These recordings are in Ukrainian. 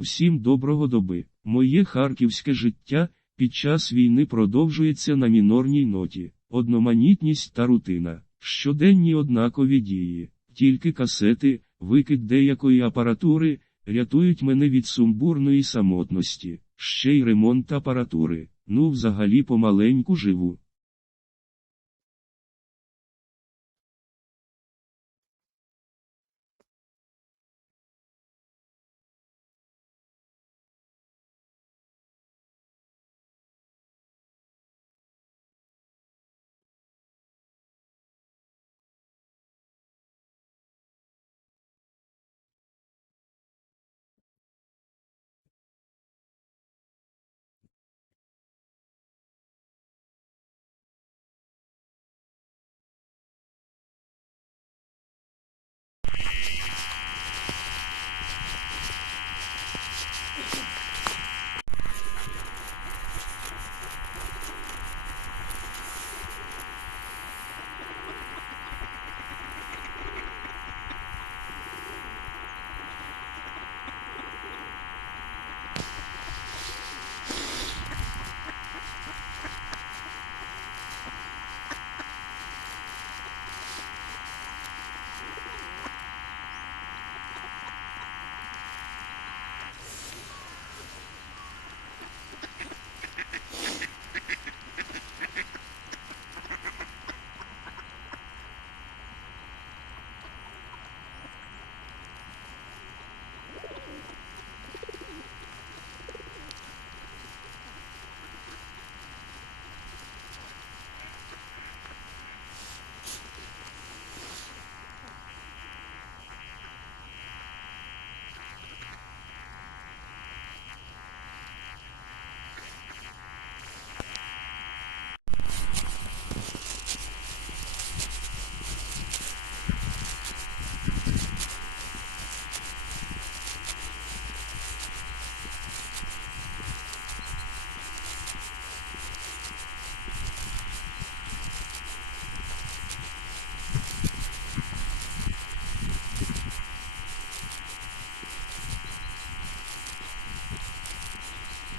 Всім доброго доби. Моє харківське життя під час війни продовжується на мінорній ноті. Одноманітність та рутина. Щоденні однакові дії. Тільки касети, викид деякої апаратури рятують мене від сумбурної самотності. Ще й ремонт апаратури. Ну, взагалі помаленьку живу.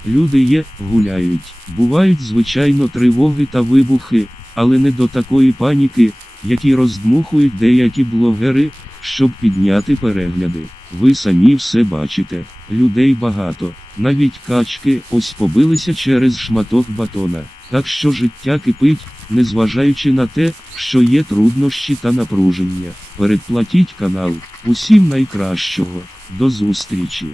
Люди є, гуляють. Бувають звичайно тривоги та вибухи, але не до такої паніки, які роздмухують деякі блогери, щоб підняти перегляди. Ви самі все бачите. Людей багато. Навіть качки ось побилися через шматок батона. Так що життя кипить, незважаючи на те, що є труднощі та напруження. Передплатіть канал. Усім найкращого. До зустрічі.